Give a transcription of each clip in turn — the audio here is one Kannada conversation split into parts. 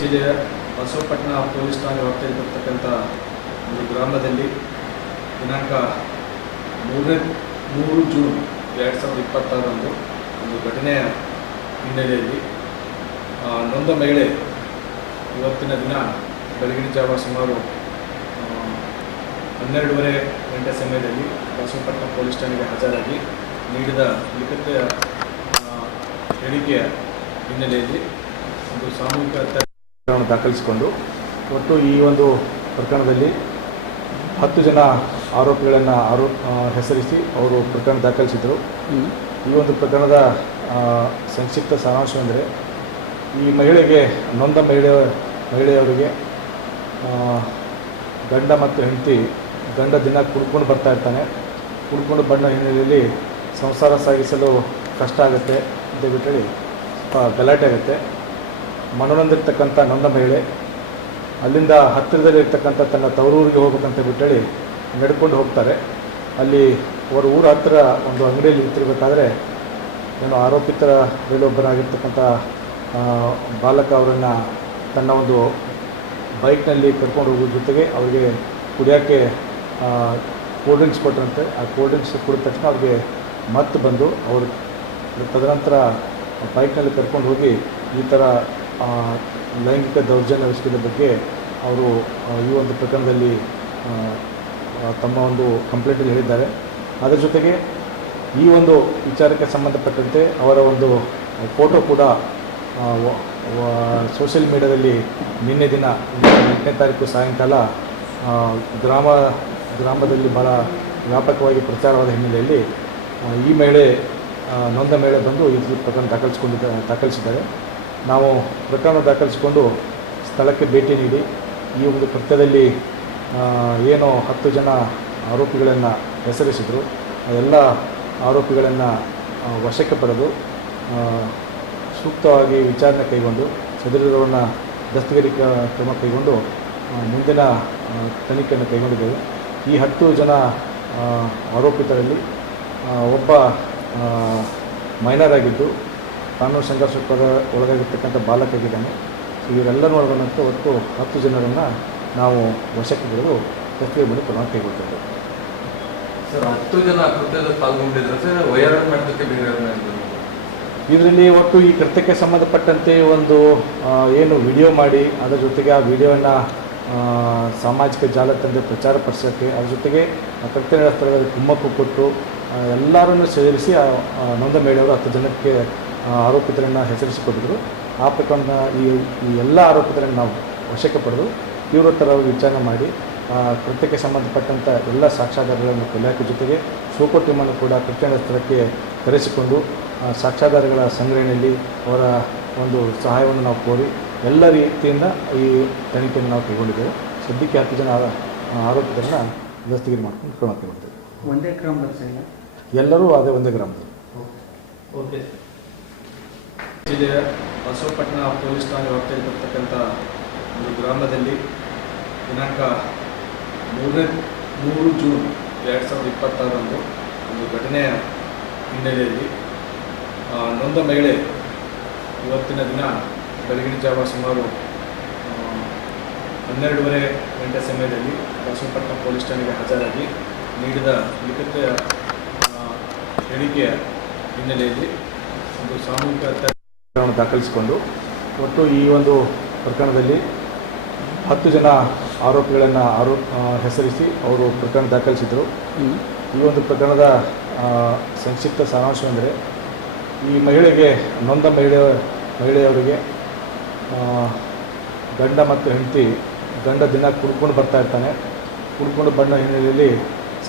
ಜಿಲ್ಲೆಯ ಬಸವಪಟ್ಟಣ ಪೊಲೀಸ್ ಠಾಣೆ ವ್ಯಾಪ್ತಿಯಲ್ಲಿರತಕ್ಕಂಥ ಒಂದು ಗ್ರಾಮದಲ್ಲಿ ದಿನಾಂಕ 3 ಜೂನ್ 2026ರಂದು ಒಂದು ಘಟನೆಯ ಹಿನ್ನೆಲೆಯಲ್ಲಿ ನೊಂದ ಮಹಿಳೆ ಇವತ್ತಿನ ದಿನ ಬೆಳಗಿನ ಜಾವ ಸುಮಾರು 12:30 ಗಂಟೆ ಸಮಯದಲ್ಲಿ ಬಸವಪಟ್ಟಣ ಪೊಲೀಸ್ ಠಾಣೆಗೆ ಹಾಜರಾಗಿ ನೀಡಿದ ಲಿಖಿತ ಹೇಳಿಕೆಯ ಹಿನ್ನೆಲೆಯಲ್ಲಿ ಒಂದು ಸಾಮೂಹಿಕ ದಾಖಲಿಸಿಕೊಂಡು ಒಟ್ಟು ಈ ಒಂದು ಪ್ರಕರಣದಲ್ಲಿ 10 ಜನ ಆರೋಪಿಗಳನ್ನು ಹೆಸರಿಸಿ ಅವರು ಪ್ರಕರಣ ದಾಖಲಿಸಿದರು. ಈ ಒಂದು ಪ್ರಕರಣದ ಸಂಕ್ಷಿಪ್ತ ಸಾರಾಂಶವೆಂದರೆ, ಈ ಮಹಿಳೆಗೆ ನೊಂದ ಮಹಿಳೆಯವರಿಗೆ ಗಂಡ ಮತ್ತು ಹೆಂಡತಿ, ಗಂಡ ದಿನ ಕುಡ್ಕೊಂಡು ಬರ್ತಾ ಇರ್ತಾನೆ. ಕುಡ್ಕೊಂಡು ಬಂದ ಹಿನ್ನೆಲೆಯಲ್ಲಿ ಸಂಸಾರ ಸಾಗಿಸಲು ಕಷ್ಟ ಆಗುತ್ತೆ ಅಂತ ಬಿಟ್ಟೇಳಿ ಗಲಾಟೆ ಆಗುತ್ತೆ. ಮನನೊಂದಿರ್ತಕ್ಕಂಥ ನೊಂದ ಮಹಿಳೆ ಅಲ್ಲಿಂದ ಹತ್ತಿರದಲ್ಲಿರ್ತಕ್ಕಂಥ ತನ್ನ ತವರೂರಿಗೆ ಹೋಗ್ಬೇಕಂತ ಬಿಟ್ಟೇಳಿ ನಡ್ಕೊಂಡು ಹೋಗ್ತಾರೆ. ಅಲ್ಲಿ ಅವರ ಊರ ಹತ್ತಿರ ಒಂದು ಅಂಗಡಿಯಲ್ಲಿ ನಿಂತಿರಬೇಕಾದ್ರೆ ಏನು ಆರೋಪಿತರ ಮೇಲೊಬ್ಬರಾಗಿರ್ತಕ್ಕಂಥ ಬಾಲಕ ಅವರನ್ನು ತನ್ನ ಒಂದು ಬೈಕ್ನಲ್ಲಿ ಕರ್ಕೊಂಡು ಹೋಗೋ ಜೊತೆಗೆ ಅವರಿಗೆ ಕುಡಿಯೋಕ್ಕೆ ಕೋಲ್ಡ್ ಡ್ರಿಂಕ್ಸ್ ಕೊಟ್ಟರಂತೆ. ಆ ಕೋಲ್ಡ್ ಡ್ರಿಂಕ್ಸ್ ಕುಡಿದ ತಕ್ಷಣ ಅವ್ರಿಗೆ ಮತ್ತೆ ಬಂದು ಅವರು ತದನಂತರ ಬೈಕ್ನಲ್ಲಿ ಕರ್ಕೊಂಡು ಹೋಗಿ ಈ ಥರ ಲೈಂಗಿಕ ದೌರ್ಜನ್ಯ ವಿಷಯದ ಬಗ್ಗೆ ಅವರು ಈ ಒಂದು ಪ್ರಕರಣದಲ್ಲಿ ತಮ್ಮ ಒಂದು ಕಂಪ್ಲೇಂಟಲ್ಲಿ ಹೇಳಿದ್ದಾರೆ. ಅದರ ಜೊತೆಗೆ ಈ ಒಂದು ವಿಚಾರಕ್ಕೆ ಸಂಬಂಧಪಟ್ಟಂತೆ ಅವರ ಒಂದು ಫೋಟೋ ಕೂಡ ಸೋಷಿಯಲ್ ಮೀಡಿಯಾದಲ್ಲಿ ನಿನ್ನೆ ದಿನ 8ನೇ ತಾರೀಕು ಸಾಯಂಕಾಲ ಗ್ರಾಮದಲ್ಲಿ ಭಾಳ ವ್ಯಾಪಕವಾಗಿ ಪ್ರಚಾರವಾದ ಹಿನ್ನೆಲೆಯಲ್ಲಿ ಈ ಮಹಿಳೆ, ನೊಂದ ಮಹಿಳೆ ಬಂದು ಈ ಪ್ರಕರಣ ದಾಖಲಿಸಿದ್ದಾರೆ. ನಾವು ಪ್ರಕರಣ ದಾಖಲಿಸಿಕೊಂಡು ಸ್ಥಳಕ್ಕೆ ಭೇಟಿ ನೀಡಿ ಈ ಒಂದು ಕೃತ್ಯದಲ್ಲಿ ಏನು 10 ಜನ ಆರೋಪಿಗಳನ್ನು ಹೆಸರಿಸಿದರು, ಎಲ್ಲ ಆರೋಪಿಗಳನ್ನು ವಶಕ್ಕೆ ಪಡೆದು ಸೂಕ್ತವಾಗಿ ವಿಚಾರಣೆ ಕೈಗೊಂಡು ಸದರಿಯವರನ್ನು ದಸ್ತಗಿರಿ ಕ್ರಮ ಕೈಗೊಂಡು ಮುಂದಿನ ತನಿಖೆಯನ್ನು ಕೈಗೊಂಡಿದ್ದೇವೆ. ಈ 10 ಜನ ಆರೋಪಿತರಲ್ಲಿ ಒಬ್ಬ ಮೈನರ್ ಆಗಿದ್ದು ಕಾನೂನು ಸಂಘರ್ಷಕ್ಕೆ ಒಳಗಾಗಿರ್ತಕ್ಕಂಥ ಬಾಲಕಾಗಿದ್ದಾನೆ. ಇವರೆಲ್ಲರೂ ಒಳಗೊಂಡಂತೆ ಒಟ್ಟು 10 ಜನರನ್ನು ನಾವು ವಶಕ್ಕೆ ಪಡೆದು ದಸ್ತಗಿರಿ ಮಾಡಿ ಕ್ರಮ ಕೈಗೊಳ್ತೇವೆ. ಸರ್, 10 ಜನ ಕೃತ್ಯದಲ್ಲಿ ಪಾಲ್ಗೊಂಡಿದ್ರೆ ಸರ್ ವೈರಲ್ ಮಾಡೋದಕ್ಕೆ ಬೇರೆ ಇದರಲ್ಲಿ ಒಟ್ಟು ಈ ಕೃತ್ಯಕ್ಕೆ ಸಂಬಂಧಪಟ್ಟಂತೆ ಒಂದು ಏನು ವಿಡಿಯೋ ಮಾಡಿ ಅದರ ಜೊತೆಗೆ ಆ ವಿಡಿಯೋವನ್ನು ಸಾಮಾಜಿಕ ಜಾಲತಾಣದಲ್ಲಿ ಪ್ರಚಾರ ಪಡಿಸೋಕ್ಕೆ, ಅದ್ರ ಜೊತೆಗೆ ಕೃತ್ಯ ನಡೆದ ಸ್ಥಳದಲ್ಲಿ ಕುಮ್ಮಕ್ಕು ಕೊಟ್ಟು ಎಲ್ಲರನ್ನು ಸೇರಿಸಿ ನೊಂದ ಮಹಿಳೆಯವರು 10 ಜನಕ್ಕೆ ಆರೋಪಿತರನ್ನು ಹೆಸರಿಸಿಕೊಟ್ಟಿದ್ರು. ಆ ಪ್ರಕರಣ ಈ ಎಲ್ಲ ಆರೋಪಿತರನ್ನು ನಾವು ವಶಕ್ಕೆ ಪಡೆದು ತೀವ್ರತರವಾಗಿ ವಿಚಾರಣೆ ಮಾಡಿ ಕೃತ್ಯಕ್ಕೆ ಸಂಬಂಧಪಟ್ಟಂಥ ಎಲ್ಲ ಸಾಕ್ಷ್ಯಾಧಾರಗಳನ್ನು ಕಲಿಯೋಕ್ಕೆ ಜೊತೆಗೆ ಸೂಪರ್ ಟೀಮನ್ನು ಕೂಡ ಕೃತ್ಯ ಸ್ಥಳಕ್ಕೆ ಕರೆಸಿಕೊಂಡು ಸಾಕ್ಷ್ಯಾಧಾರಗಳ ಸಂಗ್ರಹಣೆಯಲ್ಲಿ ಅವರ ಒಂದು ಸಹಾಯವನ್ನು ನಾವು ಕೋರಿ ಎಲ್ಲ ರೀತಿಯಿಂದ ಈ ತನಿಖೆಯನ್ನು ನಾವು ಕೈಗೊಂಡಿದ್ದೇವೆ. ಸದ್ಯಕ್ಕೆ 10 ಜನ ಆರೋಪಿತರನ್ನು ದಸ್ತಗಿರಿ ಮಾಡ್ಕೊಂಡು ಕ್ರಮ ಕೈಗೊಳ್ತೇವೆ. ಒಂದೇ ಗ್ರಾಮದಲ್ಲಿ ಎಲ್ಲರೂ ಅದೇ ಒಂದೇ ಗ್ರಾಮದಲ್ಲಿ. ಓಕೆ. ಜಿಲ್ಲೆಯ ಬಸವಪಟ್ಟಣ ಪೊಲೀಸ್ ಠಾಣೆ ವ್ಯಾಪ್ತಿಯಲ್ಲಿರತಕ್ಕಂಥ ಒಂದು ಗ್ರಾಮದಲ್ಲಿ ದಿನಾಂಕ 3 ಜೂನ್ 2026ರಂದು ಒಂದು ಘಟನೆಯ ಹಿನ್ನೆಲೆಯಲ್ಲಿ ನೊಂದ ಮಹಿಳೆ ಇವತ್ತಿನ ದಿನ ಬೆಳಗಿನ ಜಾವ ಸುಮಾರು 12:30 ಗಂಟೆ ಸಮಯದಲ್ಲಿ ಬಸವಪಟ್ಟಣ ಪೊಲೀಸ್ ಠಾಣೆಗೆ ಹಾಜರಾಗಿ ನೀಡಿದ ಲಿಖಿತ ಹೇಳಿಕೆಯ ಹಿನ್ನೆಲೆಯಲ್ಲಿ ಒಂದು ಸಾಮೂಹಿಕ ದಾಖಲಿಸಿಕೊಂಡು ಒಟ್ಟು ಈ ಒಂದು ಪ್ರಕರಣದಲ್ಲಿ 10 ಜನ ಆರೋಪಿಗಳನ್ನು ಹೆಸರಿಸಿ ಅವರು ಪ್ರಕರಣ ದಾಖಲಿಸಿದರು. ಈ ಒಂದು ಪ್ರಕರಣದ ಸಂಕ್ಷಿಪ್ತ ಸಾರಾಂಶವೆಂದರೆ, ಈ ಮಹಿಳೆಗೆ, ನೊಂದ ಮಹಿಳೆಯವರಿಗೆ ಗಂಡ ಮತ್ತು ಹೆಂಡತಿ, ಗಂಡ ದಿನ ಕುಡ್ಕೊಂಡು ಬರ್ತಾ ಇರ್ತಾನೆ. ಕುಡ್ಕೊಂಡು ಬಂದ ಹಿನ್ನೆಲೆಯಲ್ಲಿ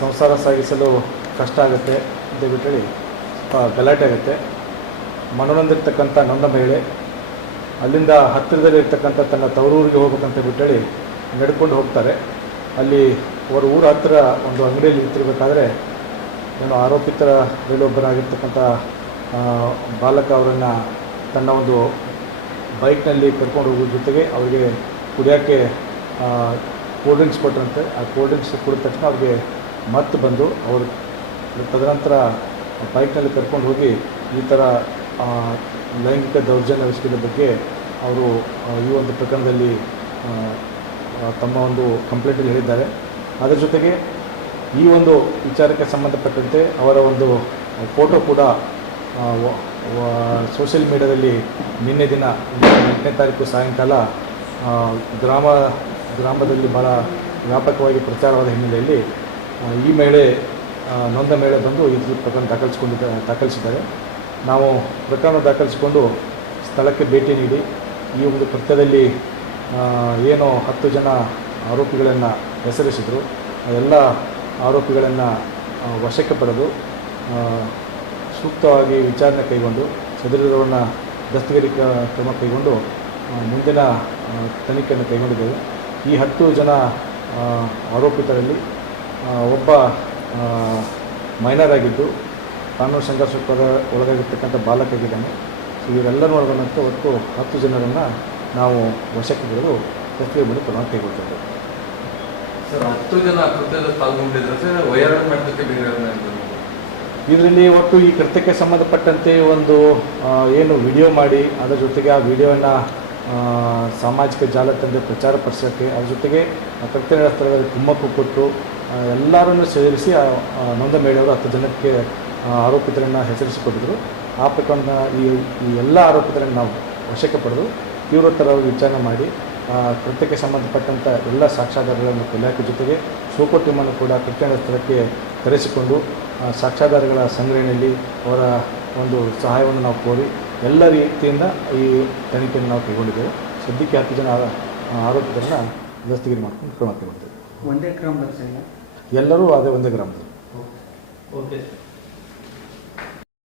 ಸಂಸಾರ ಸಾಗಿಸಲು ಕಷ್ಟ ಆಗುತ್ತೆ ಅಂತ ಬಿಟ್ಟೇಳಿ ಗಲಾಟೆ ಆಗುತ್ತೆ. ಮನನೊಂದಿರ್ತಕ್ಕಂಥ ನೊಂದ ಮಹಿಳೆ ಅಲ್ಲಿಂದ ಹತ್ತಿರದಲ್ಲಿರ್ತಕ್ಕಂಥ ತನ್ನ ತವರೂರಿಗೆ ಹೋಗ್ಬೇಕಂತ ಬಿಟ್ಟೇಳಿ ನಡ್ಕೊಂಡು ಹೋಗ್ತಾರೆ. ಅಲ್ಲಿ ಅವರ ಊರ ಹತ್ತಿರ ಒಂದು ಅಂಗಡಿಯಲ್ಲಿ ನಿಂತಿರಬೇಕಾದ್ರೆ ಏನು ಆರೋಪಿತರ ಮೇಲೊಬ್ಬರಾಗಿರ್ತಕ್ಕಂಥ ಬಾಲಕ ಅವರನ್ನು ತನ್ನ ಒಂದು ಬೈಕ್ನಲ್ಲಿ ಕರ್ಕೊಂಡು ಹೋಗೋ ಜೊತೆಗೆ ಅವರಿಗೆ ಕುಡಿಯೋಕ್ಕೆ ಕೋಲ್ಡ್ ಡ್ರಿಂಕ್ಸ್ ಕೊಟ್ಟರಂತೆ. ಆ ಕೋಲ್ಡ್ ಡ್ರಿಂಕ್ಸ್ ಕುಡಿದ ತಕ್ಷಣ ಅವ್ರಿಗೆ ಮತ್ತೆ ಬಂದು ಅವರು ತದನಂತರ ಬೈಕ್ನಲ್ಲಿ ಕರ್ಕೊಂಡು ಹೋಗಿ ಈ ಥರ ಲೈಂಗಿಕ ದೌರ್ಜನ್ಯ ವಿಷಯದ ಬಗ್ಗೆ ಅವರು ಈ ಒಂದು ಪ್ರಕರಣದಲ್ಲಿ ತಮ್ಮ ಒಂದು ಕಂಪ್ಲೇಂಟಲ್ಲಿ ಹೇಳಿದ್ದಾರೆ. ಅದರ ಜೊತೆಗೆ ಈ ಒಂದು ವಿಚಾರಕ್ಕೆ ಸಂಬಂಧಪಟ್ಟಂತೆ ಅವರ ಒಂದು ಫೋಟೋ ಕೂಡ ಸೋಷಿಯಲ್ ಮೀಡಿಯಾದಲ್ಲಿ ನಿನ್ನೆ ದಿನ 8ನೇ ತಾರೀಕು ಸಾಯಂಕಾಲ ಗ್ರಾಮದಲ್ಲಿ ಭಾಳ ವ್ಯಾಪಕವಾಗಿ ಪ್ರಚಾರವಾದ ಹಿನ್ನೆಲೆಯಲ್ಲಿ ಈ ಮಹಿಳೆ ನೊಂದ ಮಹಿಳೆ ಬಂದು ಈ ಪ್ರಕರಣ ದಾಖಲಿಸಿದ್ದಾರೆ. ನಾವು ಪ್ರಕರಣ ದಾಖಲಿಸಿಕೊಂಡು ಸ್ಥಳಕ್ಕೆ ಭೇಟಿ ನೀಡಿ ಈ ಒಂದು ಕೃತ್ಯದಲ್ಲಿ ಏನು 10 ಜನ ಆರೋಪಿಗಳನ್ನು ಹೆಸರಿಸಿದರು, ಎಲ್ಲ ಆರೋಪಿಗಳನ್ನು ವಶಕ್ಕೆ ಪಡೆದು ಸೂಕ್ತವಾಗಿ ವಿಚಾರಣೆ ಕೈಗೊಂಡು ಸದರಿಯವರನ್ನು ದಸ್ತಗಿರಿ ಕ್ರಮ ಕೈಗೊಂಡು ಮುಂದಿನ ತನಿಖೆಯನ್ನು ಕೈಗೊಂಡಿದ್ದೇವೆ. ಈ 10 ಜನ ಆರೋಪಿತರಲ್ಲಿ ಒಬ್ಬ ಮೈನರ್ ಆಗಿದ್ದು ಕಾನೂನು ಸಂಘರ್ಷಕ್ಕೆ ಒಳಗಾಗಿರ್ತಕ್ಕಂಥ ಬಾಲಕಾಗಿದ್ದಾನೆ. ಸೊ ಇವರೆಲ್ಲರೂ ಒಳಗೊಂಡಂತೆ ಒಟ್ಟು 10 ಜನರನ್ನು ನಾವು ವಶಕ್ಕೆ ಪಡೆದು ದಸ್ತಗಿರಿ ಮಾಡಿ ಕ್ರಮ ಕೈಗೊಳ್ತೇವೆ. ಸರ್ 10 ಜನ ಕೃತ್ಯದಲ್ಲಿ ಪಾಲ್ಗೊಂಡಿದ್ರು ಸರ್, ವೈರಲ್ ಮಾಡೋದಕ್ಕೆ ಬೇರೆ ಇದರಲ್ಲಿ ಒಟ್ಟು ಈ ಕೃತ್ಯಕ್ಕೆ ಸಂಬಂಧಪಟ್ಟಂತೆ ಒಂದು ಏನು ವಿಡಿಯೋ ಮಾಡಿ ಅದರ ಜೊತೆಗೆ ಆ ವಿಡಿಯೋವನ್ನು ಸಾಮಾಜಿಕ ಜಾಲತಾಣದಲ್ಲಿ ಪ್ರಚಾರ ಪಡಿಸೋಕ್ಕೆ, ಅದ್ರ ಜೊತೆಗೆ ಕೃತ್ಯ ನಡೆದ ಸ್ಥಳದಲ್ಲಿ ಕುಮ್ಮಕ್ಕು ಕೊಟ್ಟು ಎಲ್ಲರನ್ನು ಸೇರಿಸಿ ನೊಂದ ಮಹಿಳೆಯವರು 10 ಜನಕ್ಕೆ ಆರೋಪಿತರನ್ನು ಹೆಸರಿಸಿಕೊಟ್ಟಿದ್ರು. ಆ ಪ್ರಕರಣ ಈ ಎಲ್ಲ ಆರೋಪಿತರನ್ನು ನಾವು ವಶಕ್ಕೆ ಪಡೆದು ತೀವ್ರತರವಾಗಿ ವಿಚಾರಣೆ ಮಾಡಿ ಕೃತ್ಯಕ್ಕೆ ಸಂಬಂಧಪಟ್ಟಂಥ ಎಲ್ಲ ಸಾಕ್ಷ್ಯಾಧಾರಗಳನ್ನು ಇಲಾಖೆ ಜೊತೆಗೆ ಸೂಪೋ ಟೀಮನ್ನು ಕೂಡ ಕೃತ್ಯ ನಡೆದ ಸ್ಥಳಕ್ಕೆ ಕರೆಸಿಕೊಂಡು ಸಾಕ್ಷ್ಯಾಧಾರಗಳ ಸಂಗ್ರಹಣೆಯಲ್ಲಿ ಅವರ ಒಂದು ಸಹಾಯವನ್ನು ನಾವು ಕೋರಿ ಎಲ್ಲ ರೀತಿಯಿಂದ ಈ ತನಿಖೆಯನ್ನು ನಾವು ಕೈಗೊಂಡಿದ್ದೇವೆ. ಸದ್ಯಕ್ಕೆ 10 ಜನ ಆರೋಪಿತರನ್ನು ದಸ್ತಗಿರಿ ಮಾಡ್ಕೊಂಡು ಕ್ರಮ ಕೈಗೊಂಡಿದ್ದೇವೆ. ಒಂದೇ ಗ್ರಾಮದಲ್ಲಿ ಸರ್? ಎಲ್ಲರೂ ಅದೇ ಒಂದೇ ಗ್ರಾಮದಲ್ಲಿ. Okay sir.